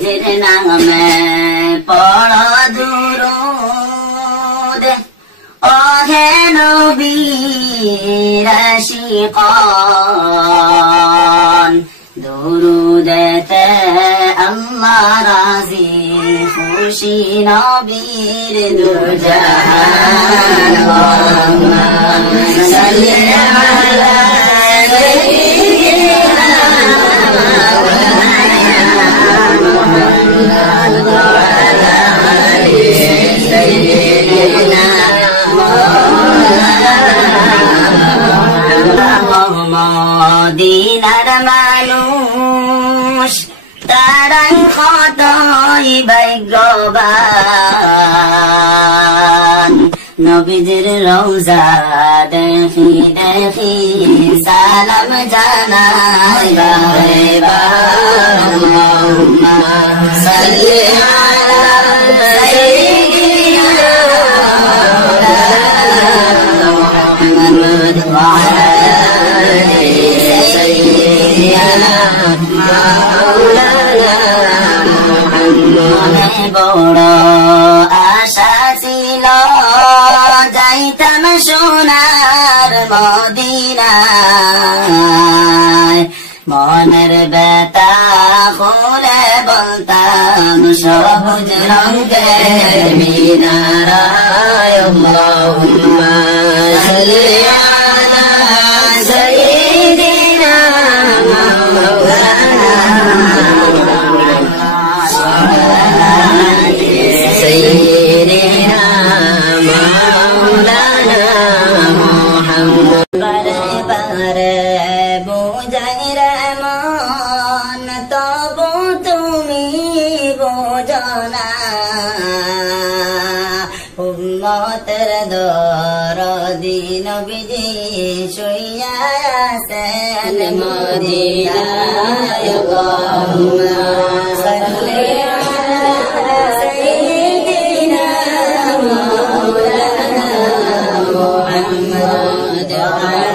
নবীজির নামে পড়ো দুরূদ ওহে নবীর আশিকান দুরূদেতে আল্লাহ রাজি খুশি নবীর দুজাহান আল্লাহুম্মা সাল্লি আলা মদিনার মানুষ তারাই কতই ভাগ্যবান নবীজির রওজা দেখি দেখি সালাম জানাই বারে বার আল্লাহুম্মা সাল্লি আলা সাইয়্যিদিনা মুহাম্মদ ওয়া আলা বড় আশা ছিল যাইতাম সোনার মদিনায় মনের ব্যথা খুলে বলতাম সবুজ রঙের মিনারায় আল্লাহুম্মা সাল্লি আলা সাইয়্যিদিনা سيدنا مولانا محمد বারে বারে বুঝাই রে মন তবু তুমি বোঝো না উম্মতের দরদি নবীজি শুইয়া আছেন মদিনায় আল্লাহুম্মা সাল্লি محمد